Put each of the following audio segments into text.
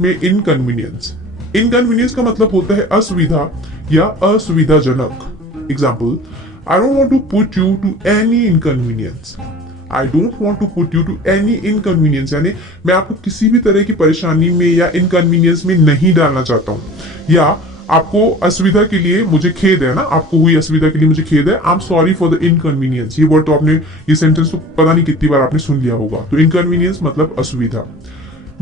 में inconvenience. Inconvenience का मतलब होता है असुविधा या असुविधाजनक। Example, I don't want to put you to any inconvenience. I don't want to put you to any inconvenience यानी मैं आपको किसी भी तरह की परेशानी में या इनकन्वीनियंस में नहीं डालना चाहता हूँ, या आपको असुविधा के लिए मुझे खेद है ना, आपको हुई असुविधा के लिए मुझे खेद है। I am sorry for the inconvenience. ये वर्ड तो आपने, ये सेंटेंस तो पता नहीं कितनी बार आपने सुन लिया होगा। तो इनकन्वीनियंस मतलब असुविधा।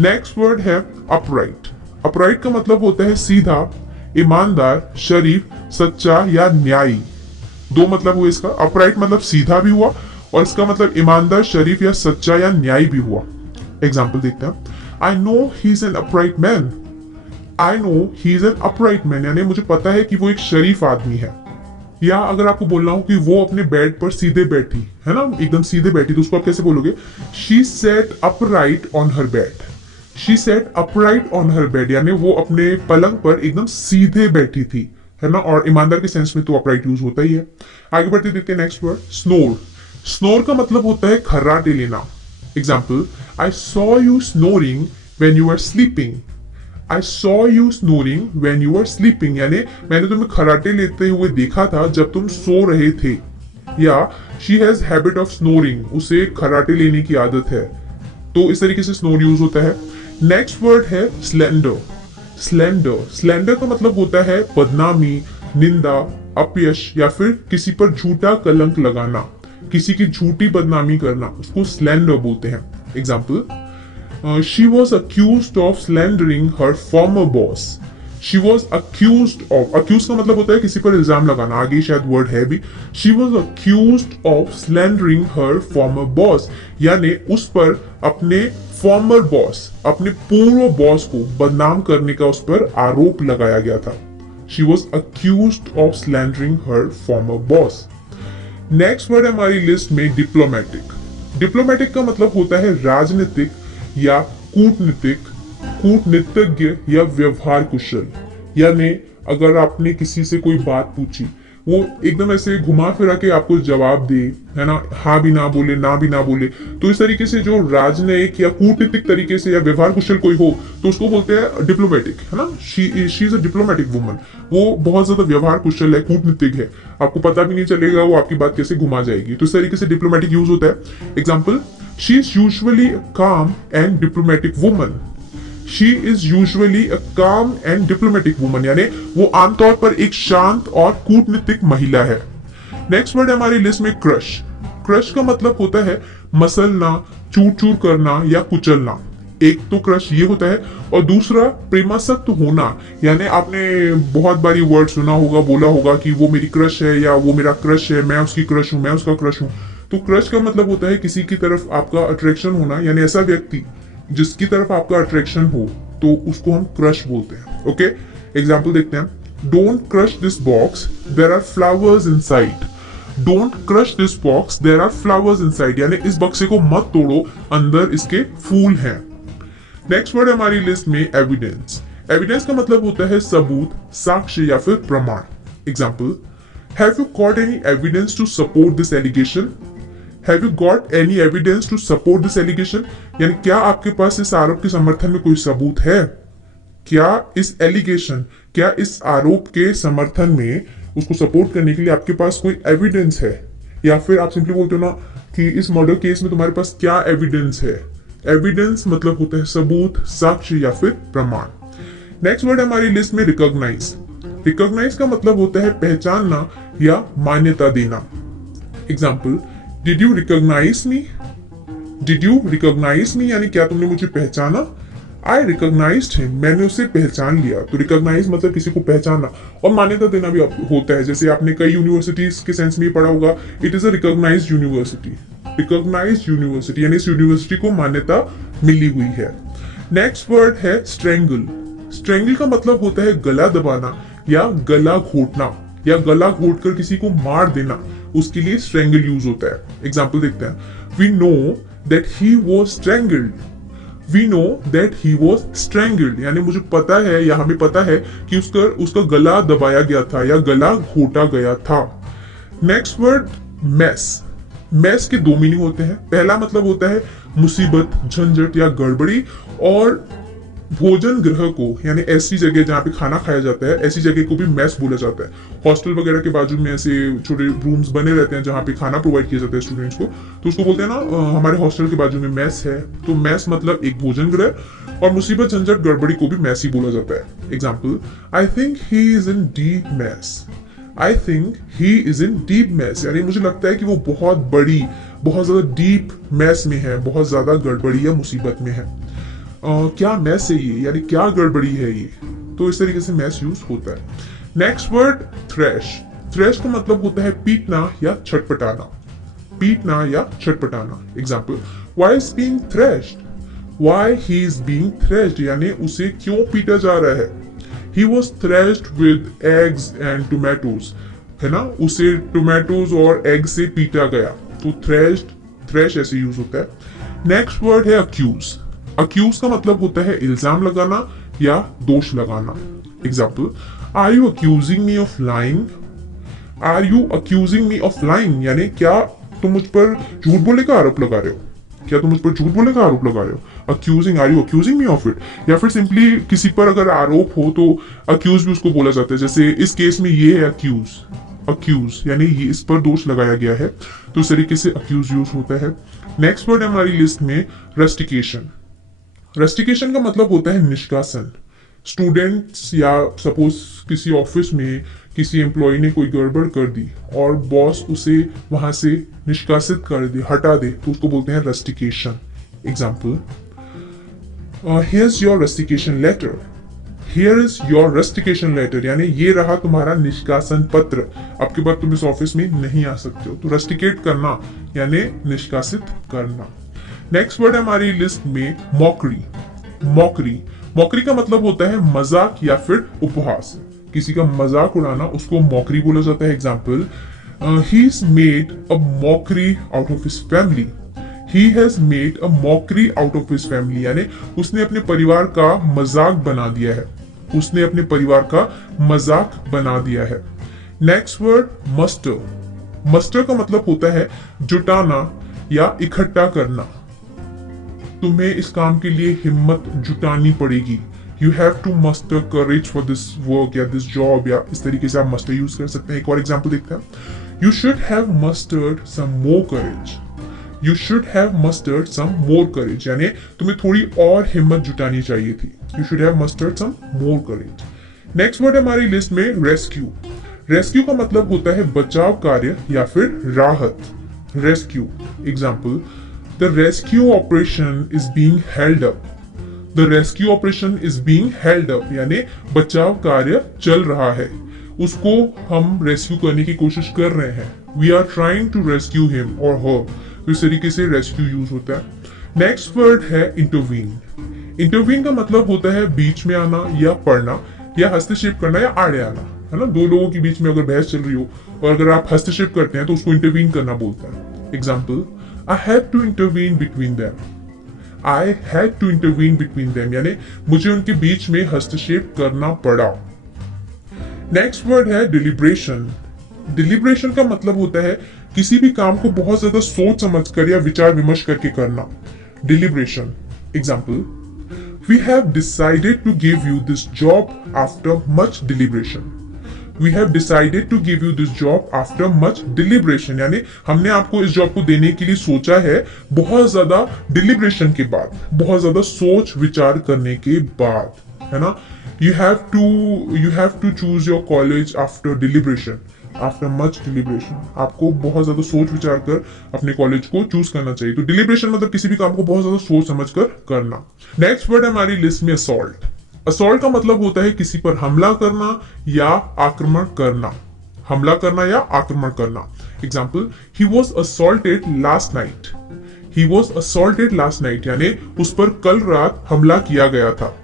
नेक्स्ट वर्ड है अपराइट। अपराइट का मतलब होता है सीधा, ईमानदार, शरीफ, सच्चा या न्यायी। दो मतलब हुए इसका। अपराइट मतलब सीधा भी हुआ और इसका मतलब ईमानदार, शरीफ या सच्चा या न्यायी भी हुआ। एग्जाम्पल देखते हैं। I know he is an upright man. I know he is an upright man यानी मुझे पता है कि वो एक शरीफ आदमी है। या अगर आपको बोलना हो कि वो अपने बेड पर सीधे बैठी है ना, एकदम सीधे बैठी, तो उसको आप कैसे बोलोगे? She said upright on her bed. She said upright on her bed यानी वो अपने पलंग पर एकदम सीधे बैठी थी, है ना। और ईमानदार के सेंस में तो अपराइट यूज होता ही है। आगे बढ़ते देखते हैं नेक्स्ट वर्ड, स्नोर। स्नोर का मतलब होता है खर्राटे लेना। Example, I saw you snoring when you are sleeping. I saw you snoring when you are sleeping यानी मैंने तुम्हें खर्राटे लेते हुए देखा था जब तुम सो रहे थे। या she has habit of snoring, उसे खर्राटे लेने की आदत है। तो इस तरीके से स्नोर यूज होता है। नेक्स्ट वर्ड है स्लेंडर। स्लेंडर, स्लेंडर का मतलब होता है बदनामी, निंदा, अपयश या फिर किसी पर झूठा कलंक लगाना, किसी की झूठी बदनामी करना, उसको स्लेंडर बोलते हैं। Example, she was accused of slandering her former boss. She was accused of, accuse का मतलब होता है किसी पर इल्जाम लगाना, आगे शायद वर्ड है भी। She was accused of slandering her former boss यानी उस पर अपने फॉर्मर बॉस, अपने पूर्व बॉस को बदनाम करने का उस पर आरोप लगाया गया था। She was accused of slandering her former boss. Next word है हमारी लिस्ट में डिप्लोमेटिक। डिप्लोमेटिक का मतलब होता है राजनीतिक या कूटनीतिक, कूटनीतिज्ञ या व्यवहार कुशल। यानी अगर आपने किसी से कोई बात पूछी, वो एकदम ऐसे घुमा फिरा के आपको जवाब दे, है ना, हाँ भी ना बोले, ना भी ना बोले, तो इस तरीके से जो राजनयिक या कूटनीतिक तरीके से या व्यवहार कुशल कोई हो तो उसको बोलते हैं डिप्लोमेटिक, है ना। She is a diplomatic woman. वो बहुत ज्यादा व्यवहार कुशल है, कूटनीतिक है, आपको पता भी नहीं चलेगा वो आपकी बात कैसे घुमा जाएगी। तो इस तरीके से डिप्लोमेटिक यूज होता है। Example, she is usually calm and diplomatic woman. She is usually a calm and diplomatic woman यानी वो आमतौर पर एक शांत और कूटनीतिक महिला है। नेक्स्ट वर्ड है हमारी लिस्ट में क्रश। क्रश का मतलब होता है मसलना, चूर चूर करना या कुचलना। एक तो क्रश ये होता है और दूसरा प्रेमासक्त होना, यानी आपने बहुत बारी वर्ड सुना होगा, बोला होगा कि वो मेरी क्रश है या वो मेरा क्रश है, मैं उसकी क्रश हूं, मैं उसका क्रश हूं। तो क्रश का मतलब होता है किसी की तरफ आपका अट्रैक्शन होना, यानी ऐसा व्यक्ति जिसकी तरफ आपका अट्रैक्शन हो तो उसको हम क्रश बोलते हैं। ओके, एग्जाम्पल देखते हैं। Don't crush this box, there are flowers inside. Don't crush this box, there are flowers inside यानी इस बक्से को मत तोड़ो, अंदर इसके फूल हैं। नेक्स्ट वर्ड हमारी लिस्ट में एविडेंस। एविडेंस का मतलब होता है सबूत, साक्ष्य या फिर प्रमाण। Example, have you got any evidence to support this allegation. Have you got any evidence to support this allegation? यानी क्या आपके पास इस आरोप के समर्थन में कोई सबूत है? क्या इस एलिगेशन, क्या इस आरोप के समर्थन में उसको सपोर्ट करने के लिए आपके पास कोई एविडेंस है? या फिर आप सिंपली बोलते हो ना कि इस मर्डर केस में तुम्हारे पास क्या एविडेंस है? एविडेंस मतलब होता है सबूत, साक्ष्य या फिर प्रमाण। नेक्स्ट वर्ड हमारी लिस्ट में रिकॉग्नाइज। रिकॉग्नाइज का मतलब होता है पहचानना या मान्यता देना। Example, Did you recognize me? Did you recognize me यानी क्या तुमने मुझे पहचाना? I recognized him, मैंने उसे पहचान लिया। तो recognize मतलब किसी को पहचानना, और मान्यता देना भी होता है। जैसे आपने कई यूनिवर्सिटीज के सेंस में पढ़ा होगा, it is a recognised university. Recognised university यानी इस यूनिवर्सिटी को मान्यता मिली हुई है। नेक्स्ट वर्ड है स्ट्रेंगल। स्ट्रेंगल का मतलब होता है गला दबाना या गला घोटना, या गला घोटकर किसी को मार देना, उसके लिए स्ट्रेंगल यूज होता है। एग्जाम्पल देखते हैं। We know that he was strangled. We know that he was strangled यानी मुझे पता है या हमें पता है कि उसका गला दबाया गया था या गला घोटा गया था। Next word mess. मेस के दो मीनिंग होते हैं। पहला मतलब होता है मुसीबत, झंझट या गड़बड़ी, और भोजन गृह को, यानी ऐसी जगह जहाँ पे खाना खाया जाता है, ऐसी जगह को भी मेस बोला जाता है। हॉस्टल वगैरह के बाजू में ऐसे छोटे रूम्स बने रहते हैं जहाँ पे खाना प्रोवाइड किया जाता है स्टूडेंट्स को, तो उसको बोलते हैं ना हमारे हॉस्टल के बाजू में मेस है, तो मेस मतलब एक भोजन गृह। और मुसीबत झंझट गड़बड़ी को भी मेस ही बोला जाता है। Example, I think he is in deep mess. I think he is in deep mess, यानी मुझे लगता है कि वो बहुत बड़ी, बहुत ज्यादा डीप मेस में है, बहुत ज्यादा गड़बड़ी या मुसीबत में है। क्या मैस है ये, यानी क्या गड़बड़ी है ये, तो इस तरीके से मैस यूज होता है। Next word thresh. थ्रेश का मतलब होता है पीटना या छटपटाना, पीटना या छटपटाना। Example, why is being threshed, why he is being threshed, यानी उसे क्यों पीटा जा रहा है। He was threshed with eggs and tomatoes, है ना, उसे टोमेटोज और एग से पीटा गया, तो थ्रेश्ड, थ्रेश ऐसे यूज होता है। नेक्स्ट वर्ड है अक्यूज। अक्यूज का मतलब होता है इल्जाम लगाना या दोष लगाना। Example, are you accusing me of lying, are you accusing me of lying, यानी क्या तुम मुझ पर झूठ बोलने का आरोप लगा रहे हो, क्या तुम मुझ पर झूठ बोलने का आरोप लगा रहे हो। Accusing, are you accusing me of it, या फिर सिंपली किसी पर अगर आरोप हो तो अक्यूज भी उसको बोला जाता है, जैसे इस केस में ये है अक्यूज, अक्यूज यानी ये इस पर दोष लगाया गया है, तो इस तरीके से अक्यूज यूज होता है। नेक्स्ट वर्ड है हमारी लिस्ट में रस्टिकेशन। रस्टिकेशन का मतलब होता है निष्कासन। स्टूडेंट्स या सपोज किसी ऑफिस में किसी एम्प्लॉय ने कोई गड़बड़ कर दी और बॉस उसे वहां से निष्कासित कर दे, हटा दे, तो उसको बोलते हैं rustication. Example, here is your rustication letter, here is your rustication letter, यानी ये रहा तुम्हारा निष्कासन पत्र, अब के बाद तुम इस ऑफिस में नहीं आ सकते हो। तो रस्टिकेट करना यानी निष्कासित करना। नेक्स्ट वर्ड है हमारी लिस्ट में मॉकरी। मॉकरी, मॉकरी का मतलब होता है मजाक या फिर उपहास, किसी का मजाक उड़ाना, उसको मॉकरी बोला जाता है। Example, he is made a mockery out of his family, he has made a mockery out of his family, यानी उसने अपने परिवार का मजाक बना दिया है, उसने अपने परिवार का मजाक बना दिया है। Next word muster. मस्टर का मतलब होता है जुटाना या इकट्ठा करना, तुम्हें इस काम के लिए हिम्मत जुटानी पड़ेगी। You have to muster courage for this work या दिस जॉब, या इस तरीके से आप मस्टर यूज कर सकते हैं। एक और एग्जाम्पल देखते हैं, you should have mustered some more courage, you should have mustered some more courage, यानी तुम्हें थोड़ी और हिम्मत जुटानी चाहिए थी। You should have mustered some more courage. Next word हमारी लिस्ट में रेस्क्यू। रेस्क्यू का मतलब होता है बचाव कार्य या फिर राहत। Rescue. Example, the rescue operation is being held up, the rescue operation is being held up, यानी बचाव कार्य चल रहा है, उसको हम रेस्क्यू करने की कोशिश कर रहे हैं। We are trying to rescue him or her, तो इस तरीके से रेस्क्यू यूज होता है। नेक्स्ट वर्ड है इंटरवीन। इंटरवीन का मतलब होता है बीच में आना या पढ़ना या हस्तक्षेप करना या आड़े आना, है ना। दो लोगों के बीच में अगर बहस चल रही हो और अगर आप हस्तक्षेप करते हैं तो उसको इंटरवीन करना बोलता है। Example, I had to intervene between them. I had to intervene between them, यानी मुझे उनके बीच में हस्तक्षेप करना पड़ा। नेक्स्ट वर्ड है डिलिब्रेशन। डिलिब्रेशन का मतलब होता है किसी भी काम को बहुत ज्यादा सोच समझ कर या विचार विमर्श करके करना। Deliberation. Example, we have decided to give you this job after much deliberation. We have decided to give you this job after much deliberation, यानी हमने आपको इस जॉब को देने के लिए सोचा है बहुत ज्यादा डिलिब्रेशन के बाद, बहुत ज्यादा सोच विचार करने के बाद, है ना। You have to choose your college after deliberation, after much deliberation. आपको बहुत ज्यादा सोच विचार कर अपने कॉलेज को चूज करना चाहिए। तो डिलिब्रेशन मतलब किसी भी काम को बहुत ज्यादा सोच समझ कर करना। नेक्स्ट वर्ड है हमारी लिस्ट में असॉल्ट। असॉल्ट का मतलब होता है किसी पर हमला करना या आक्रमण करना, हमला करना या आक्रमण करना। Example, he was assaulted last night, he was assaulted last night, यानी उस पर कल रात हमला किया गया था,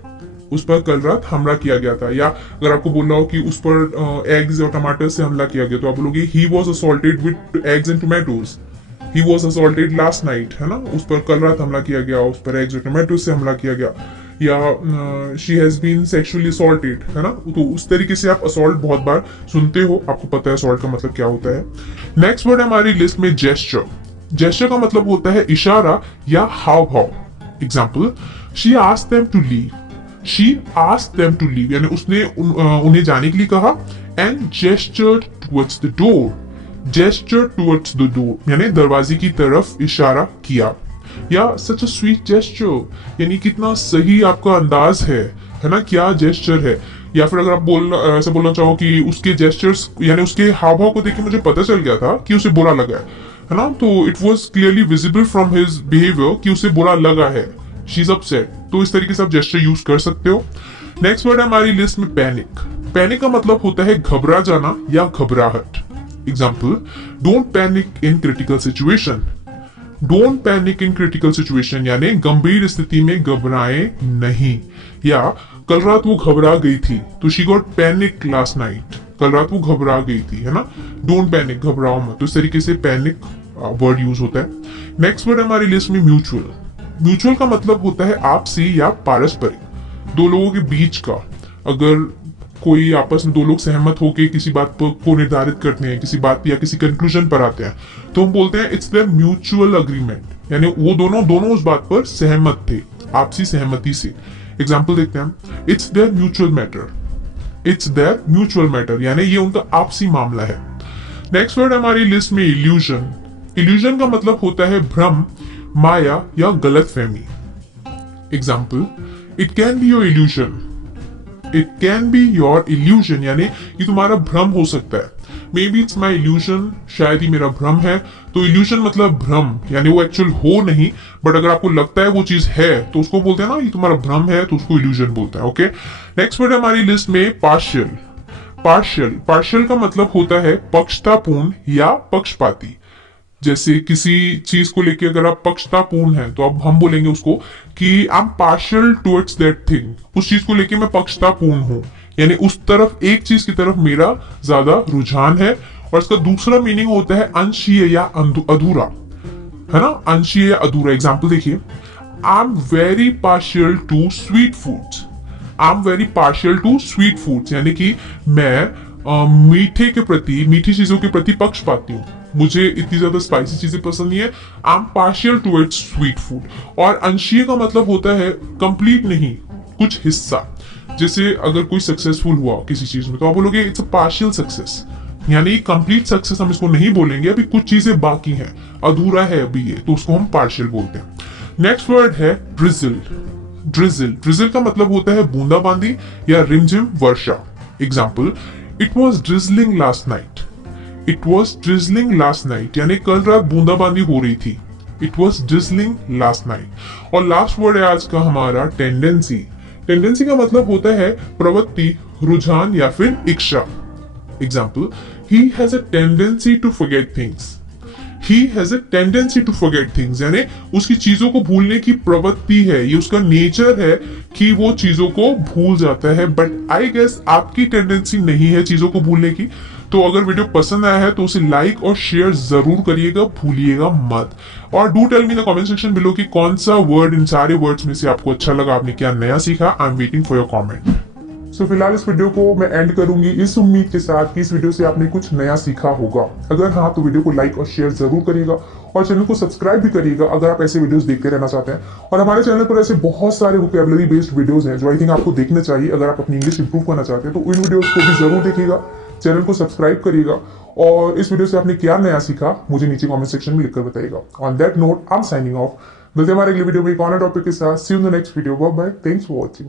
उस पर कल रात हमला किया गया था। या अगर आपको बोलना हो कि उस पर एग्स और टमाटर से हमला किया गया, तो आप बोलोगे he was assaulted with eggs and tomatoes, he was assaulted last night, है ना, उस पर कल रात हमला किया गया, उस पर एग्स और टोमेटोज से हमला किया गया। या she has been sexually assaulted, है ना। तो उस तरीके से आप असॉल्ट बहुत बार सुनते हो, आपको पता है असॉल्ट का मतलब क्या होता है। नेक्स्ट वर्ड हमारी लिस्ट में जेस्चर। जेस्चर का मतलब होता है इशारा या हाव भाव। Example, she asked them to leave, she asked them to leave, यानी उसने उन्हें जाने के लिए कहा, and gestured towards the door, gestured towards the door यानी दरवाजे की तरफ इशारा किया। या सच अ स्वीट जेस्चर, यानी कितना सही आपका अंदाज है ना, क्या जेस्चर है। या फिर अगर आप ऐसा बोलना चाहो कि उसके जेस्चर्स यानी उसके हाव भाव को देख के मुझे पता चल गया था कि उसे बुरा लगा है ना, तो it was clearly visible from his behaviour कि उसे बुरा लगा है, शी इज अपसेट। तो इस तरीके से आप जेस्चर यूज कर सकते हो। नेक्स्ट वर्ड है हमारी लिस्ट में पैनिक। पैनिक का मतलब होता है घबरा जाना या घबराहट। Example, don't panic in critical situation, don't panic in critical situation यानी गंभीर स्थिति में घबराए नहीं। या कल रात वो घबरा गई थी, तो she got panic last night, कल रात वो घबरा गई थी, है ना। डोंट पैनिक, घबराओ मत। तो इस तरीके से पैनिक वर्ड यूज होता है। नेक्स्ट वर्ड हमारी लिस्ट में म्यूचुअल। म्यूचुअल का मतलब होता है आपसी या पारस्परिक, दो लोगों के बीच का। अगर कोई आपस में दो लोग सहमत होकर किसी बात को निर्धारित करते हैं, किसी बात या किसी कंक्लूजन पर आते हैं, तो हम बोलते हैं इट्स देयर म्यूचुअल अग्रीमेंट, यानी वो दोनों उस बात पर सहमत थे, आपसी सहमति से। एग्जाम्पल देखते हैं, it's there mutual matter, it's there mutual matter यानी ये उनका आपसी मामला है। नेक्स्ट वर्ड हमारी लिस्ट में इल्यूजन। इल्यूजन का मतलब होता है भ्रम, माया या गलत फहमी। Example, it can be your illusion, it can be your illusion यानी ये तुम्हारा भ्रम हो सकता है। May be it's my illusion, शायद ही मेरा भ्रम है। तो इल्यूजन मतलब भ्रम, यानी वो एक्चुअल हो नहीं, बट अगर आपको लगता है वो चीज है तो उसको बोलते हैं ना ये तुम्हारा भ्रम है, तो उसको इल्यूजन बोलता है। ओके, नेक्स्ट वर्ड हमारी लिस्ट में पार्शियल। पार्शियल, पार्शियल का मतलब होता है पक्षतापूर्ण या पक्षपाती। जैसे किसी चीज को लेके अगर आप पक्षतापूर्ण हैं, तो अब हम बोलेंगे उसको कि I am partial towards that thing, उस चीज को लेके मैं पक्षतापूर्ण हूं, यानी उस तरफ, एक चीज की तरफ मेरा ज्यादा रुझान है। और इसका दूसरा मीनिंग होता है अंशीय या अधूरा, है ना, अंशीय या अधूरा। एग्जाम्पल देखिए, I am very partial two sweet foods, I am very partial two sweet foods यानी कि मैं मीठे के प्रति, मीठी चीजों के प्रति पक्षपाती हूँ, मुझे इतनी ज्यादा स्पाइसी चीजें पसंद नहीं है। I am partial towards sweet food. और अंशीय का मतलब होता है कंप्लीट नहीं, कुछ हिस्सा। जैसे अगर कोई सक्सेसफुल हुआ किसी चीज में, तो आप बोलोगे इट्स अ पार्शियल सक्सेस, यानी कंप्लीट सक्सेस हम इसको नहीं बोलेंगे, अभी कुछ चीजें बाकी हैं, अधूरा है अभी ये, तो उसको हम पार्शियल बोलते हैं। नेक्स्ट वर्ड है ड्रिजल। ड्रिजल, ड्रिजल का मतलब होता है बूंदाबांदी या रिमझिम वर्षा। Example, it was drizzling last night, it was drizzling last night यानी कल रात बूंदाबांदी हो रही थी, it was drizzling last night. और लास्ट वर्ड है आज का हमारा टेंडेंसी। टेंडेंसी का मतलब होता है प्रवृत्ति, रुझान या फिर इच्छा। Example, he has a tendency to forget things, he has a tendency to forget things यानी उसकी चीजों को भूलने की प्रवृत्ति है, ये उसका नेचर है कि वो चीजों को भूल जाता है। बट आई गेस आपकी टेंडेंसी नहीं है चीजों को भूलने की। तो अगर वीडियो पसंद आया है तो उसे लाइक और शेयर जरूर करिएगा, भूलिएगा मत। और do tell me in the comment section below कि कौन सा वर्ड इन सारे वर्ड्स में से आपको अच्छा लगा, आपने क्या नया सीखा। I am waiting for your comment. So फिलहाल इस वीडियो को मैं एंड करूंगी इस उम्मीद के साथ कि इस वीडियो से आपने कुछ नया सीखा होगा। अगर हाँ तो वीडियो को लाइक और शेयर जरूर करिएगा और चैनल को सब्सक्राइब भी करिएगा अगर आप ऐसे वीडियोस देखते रहना चाहते हैं। और हमारे चैनल पर ऐसे बहुत सारे वोकैबुलरी बेस्ड वीडियोस हैं जो आई थिंक आपको देखने चाहिए अगर आप अपनी इंग्लिश इंप्रूव करना चाहते हैं। तो इन वीडियोस को भी जरूर देखिएगा, चैनल को सब्सक्राइब करिएगा और इस वीडियो से आपने क्या नया सीखा मुझे नीचे कॉमेंट सेक्शन में लिखकर बताइएगा। On that note I am signing off. मिलते हैं हमारे अगले वीडियो में एक और टॉपिक के साथ। See you in the next video. Bye bye, thanks for watching.